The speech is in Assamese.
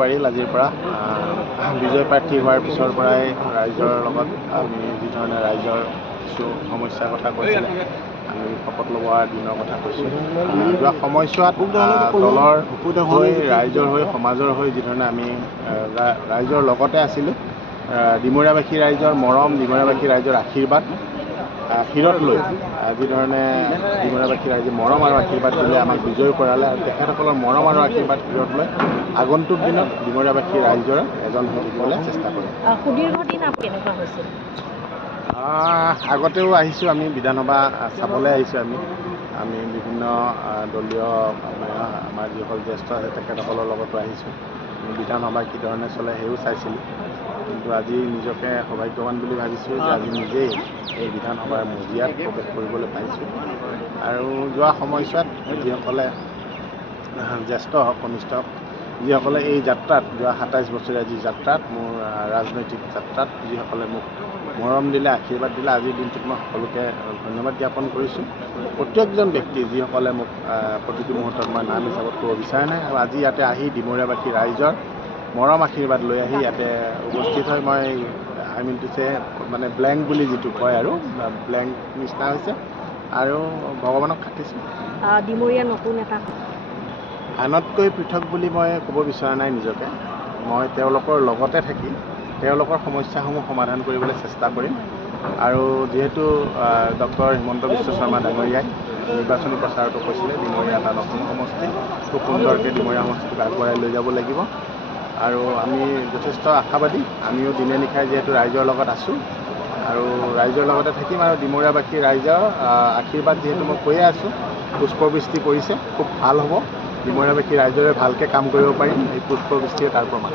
পাৰিল আজিৰ পৰা বিজয় প্ৰাৰ্থী হোৱাৰ পিছৰ পৰাই ৰাইজৰ লগত আমি যি ধৰণে ৰাইজৰ কিছু সমস্যাৰ কথা কৈছিলে আমি শপত লোৱাৰ দিনৰ কথা কৈছোঁ। যোৱা সময়ছোৱাত দলৰ হৈ ৰাইজৰ হৈ সমাজৰ হৈ যি ধৰণে আমি ৰাইজৰ লগতে আছিলোঁ। ডিমৰীয়াবাসী ৰাইজৰ মৰম, ডিমৰীয়াবাসী ৰাইজৰ আশীৰ্বাদ শিৰত লৈ যি ধৰণে ডিমৰীয়াবাসী ৰাইজে মৰম আৰু আশীৰ্বাদ দিলে আমাক বিজয় কৰালে আৰু তেখেতসকলৰ মৰম আৰু আশীৰ্বাদ শিৰত লৈ আগন্তুক দিনত ডিমৰীয়াবাসী ৰাইজৰ এজন হ'বলৈ চেষ্টা কৰিম। সুদীৰ্ঘ দিন কেনেকুৱা হৈছিল? আগতেও আহিছোঁ, আমি বিধানসভা চাবলৈ আহিছোঁ। আমি বিভিন্ন দলীয় আমাৰ যিসকল জ্যেষ্ঠ আছে তেখেতসকলৰ লগতো আহিছোঁ। আমি বিধানসভা কি ধৰণে চলে সেইও চাইছিলোঁ। কিন্তু আজি নিজকে সৌভাগ্যৱান বুলি ভাবিছোঁ যে আজি নিজেই এই বিধানসভাৰ মজিয়াত প্ৰৱেশ কৰিবলৈ পাইছোঁ। আৰু যোৱা সময়ছোৱাত যিসকলে জ্যেষ্ঠ হওক কনিষ্ঠ হওক যিসকলে এই যাত্ৰাত যোৱা ২৭ বছৰীয়া যি যাত্ৰাত মোৰ ৰাজনৈতিক যাত্ৰাত যিসকলে মোক মৰম দিলে, আশীৰ্বাদ দিলে, আজিৰ দিনটোত মই সকলোকে ধন্যবাদ জ্ঞাপন কৰিছোঁ। প্ৰত্যেকজন ব্যক্তি যিসকলে মোক প্ৰতিটো মুহূৰ্তত মই নাম হিচাপত ক'ব বিচৰা নাই আৰু আজি ইয়াতে আহি ডিমৰীয়াবাসী ৰাইজৰ মৰম আশীৰ্বাদ লৈ আহি ইয়াতে উপস্থিত হয় মই মানে ব্লেংক বুলি যিটো কয় আৰু ব্লেংক নিচিনা হৈছে আৰু ভগৱানক খাটিছোঁ। ডিমৰীয়া নতুন এটা আনতকৈ পৃথক বুলি মই ক'ব বিচৰা নাই নিজকে। মই তেওঁলোকৰ লগতে থাকি তেওঁলোকৰ সমস্যাসমূহ সমাধান কৰিবলৈ চেষ্টা কৰিম। আৰু যিহেতু ডক্টৰ হিমন্ত বিশ্ব শৰ্মা ডাঙৰীয়াই নিৰ্বাচনী প্ৰচাৰতো কৈছিলে ডিমৰীয়া এটা নতুন সমষ্টি, খুব সুন্দৰকৈ ডিমৰীয়া সমষ্টিটোক আগবঢ়াই লৈ যাব লাগিব। আৰু আমি যথেষ্ট আশাবাদী, আমিও দিনে নিশাই যিহেতু ৰাইজৰ লগত আছোঁ আৰু ৰাইজৰ লগতে থাকিম। আৰু ডিমৰীয়াবাসী ৰাইজৰ আশীৰ্বাদ যিহেতু মই কৈয়ে আছোঁ, পুষ্পবৃষ্টি পৰিছে, খুব ভাল হ'ব। ডিমৰীয়াবাসী ৰাইজৰে ভালকৈ কাম কৰিব পাৰিম, এই পুষ্পবৃষ্টিয়ে তাৰ প্ৰমাণ।